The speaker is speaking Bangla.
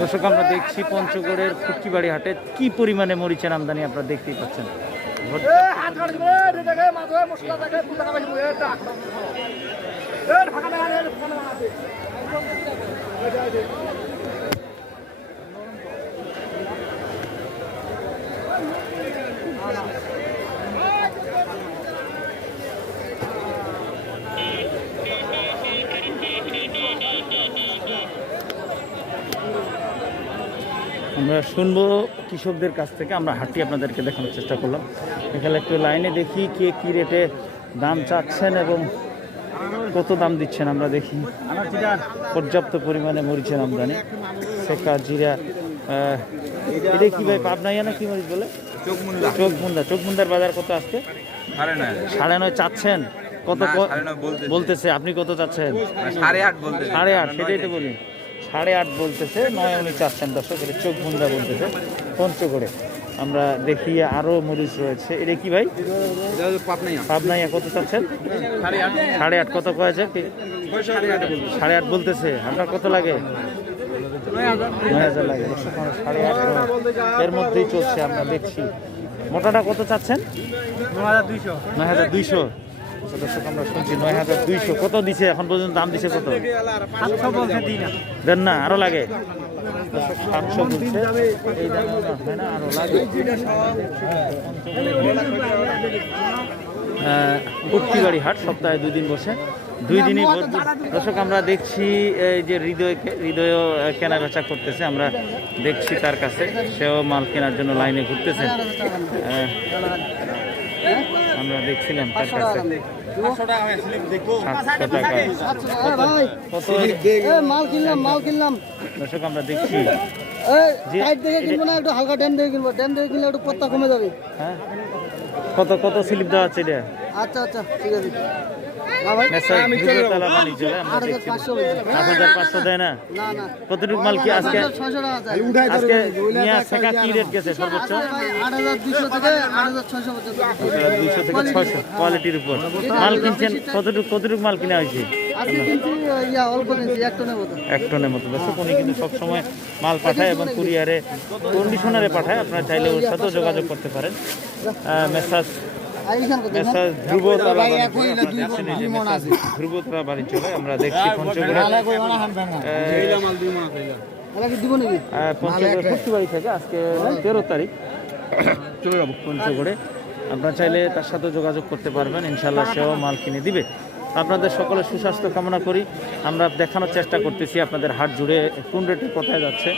দর্শক আমরা দেখছি পঞ্চগড়ের ফুটকিবাড়ি হাটে কি পরিমাণে মরিচের আমদানি আপনারা দেখতেই পাচ্ছেন। আমরা শুনবো কৃষকদের কাছ থেকে, আমরা হাঁটি আপনাদেরকে দেখানোর চেষ্টা করলাম। এখানে একটু লাইনে দেখি কে কী রেটে দাম চাচ্ছেন এবং কত দাম দিচ্ছেন। আমরা দেখি পর্যাপ্ত পরিমাণে মরিচের আমদানি। সেকা জিরা, এটা কি ভাই পাবনাইয়া না কি মরিচ বলে? চোখমুন্দার বাজার কত আসছে? 9.5 চাচ্ছেন কত বলতেছে? আপনি কত চাচ্ছেন? 8.5 সেটাই তো বলি, 8.5 বলতেছে, 9 উনি চাচ্ছেন। দর্শক এটা চোখমুন্দা বলতেছে পঞ্চগড়ে। আমরা দেখি আরো মরিচ রয়েছে। এটা কি ভাই? পাবনাইয়া কত চাচ্ছেন? 8.5 কত কয়েছে? 8.5 বলতেছে। আপনার কত লাগে? 9,000 লাগে। 8.5 এর মধ্যেই চলছে। আমরা দেখছি মোটাটা কত চাচ্ছেন? 9,200। দর্শক আমরা শুনছি 9,200 কত দিছে এখন পর্যন্ত? দাম দিছে কত? দেন না, আরো লাগে। 700 বলছে, এই দাম হয় না, আরো লাগে। ফুটকিবাড়ি হাট সপ্তাহে 2 দিন বসে, 2 দিনই ভরপুর। দর্শক আমরা দেখছি এই যে হৃদয়ও কেনা বেচা করতেছে। আমরা দেখছি তার কাছে, সেও মাল কেনার জন্য লাইনে ঘুরতেছে। আমরা দেখছিলাম তার কাছে 700 টাকা। মাল কিনলাম। দর্শক আমরা দেখছি একটু হালকা ড্যাম দেখে কিনবো, ড্যাম দেখে কিনলে একটু পত্তা কমে যাবে। হ্যাঁ, কত স্লিপ দেওয়া আছে এটা? আচ্ছা ঠিক আছে। 8,500 দেয় না? কতটুকু মাল কি আজকে? আজকে কি রেট গেছে সর্বোচ্চ? 8,200 থেকে 600 কোয়ালিটির উপর মাল কিনছেন। কতটুকু মাল কিনা হয়েছে? 1 টনের মতো। দর্শক উনি কিন্তু সবসময় মাল পাঠায় এবং কুরিয়ারে কন্ডিশনারে পাঠায়। আপনারা চাইলে ওর সাথেও যোগাযোগ করতে পারেন। ধ্রুবতরা বাড়ি চলে। আমরা দেখছি পঞ্চগড় ফুটকিবাড়ি থেকে আজকে 13 তারিখ চলে যাবো পঞ্চগড়ে। আপনারা চাইলে তার সাথে যোগাযোগ করতে পারবেন, ইনশাল্লাহ সেও মাল কিনে দিবে। আপনাদের সকলের সুস্বাস্থ্য কামনা করি। আমরা দেখানোর চেষ্টা করতেছি আপনাদের হাট জুড়ে কোন রেটে কোথায় যাচ্ছে।